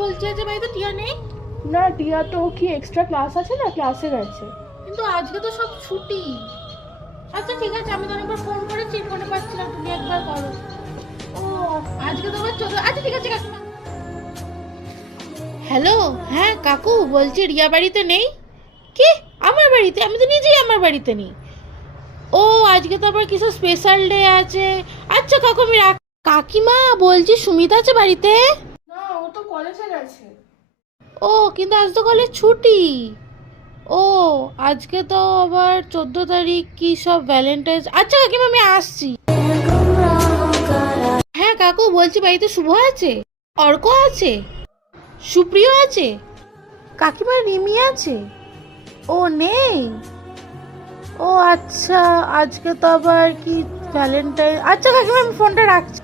বলছি আজ বাড়িতে টিয়া নেই। না, টিয়া তো কি এক্সট্রা ক্লাস আছে না, ক্লাসে গেছে। কিন্তু আজকে তো সব ছুটি। আচ্ছা ঠিক আছে, আমি তো অনেকবার ফোন করেছি, ফোনে পাচ্ছিলাম, তুমি একবার করো। ও আজকে তো আবার 14। আচ্ছা ঠিক আছে কাকিমা। হ্যালো, হ্যাঁ কাকু বলছি রিয়া বাড়িতে নেই। কি আমার বাড়িতে? আমি তো নিজেই আমার বাড়িতে নেই। ও আজকে তো আবার কিছু স্পেশাল ডে আছে। আচ্ছা কাকু আমি রাখ। কাকিমা বলছি সুমিতা আছে বাড়িতে? না, ও তো কলেজে গেছে। ও কিন্তু আজ তো কলেজ ছুটি। ও আজকে তো আবার 14 তারিখ, কি সব ভ্যালেন্টাইন্স। আচ্ছা কাকিমা আমি আসছি। হ্যাঁ কাকু বলছি বাড়িতে শুভ আছে, অর্ক আছে, সুপ্রিয় আছে, কাকিমা রিমি আছে। ও নেই। ও আচ্ছা, আজকে তো আবার কি ভ্যালেন্টাইন। আচ্ছা কাকিমা আমি ফোনটা রাখছি।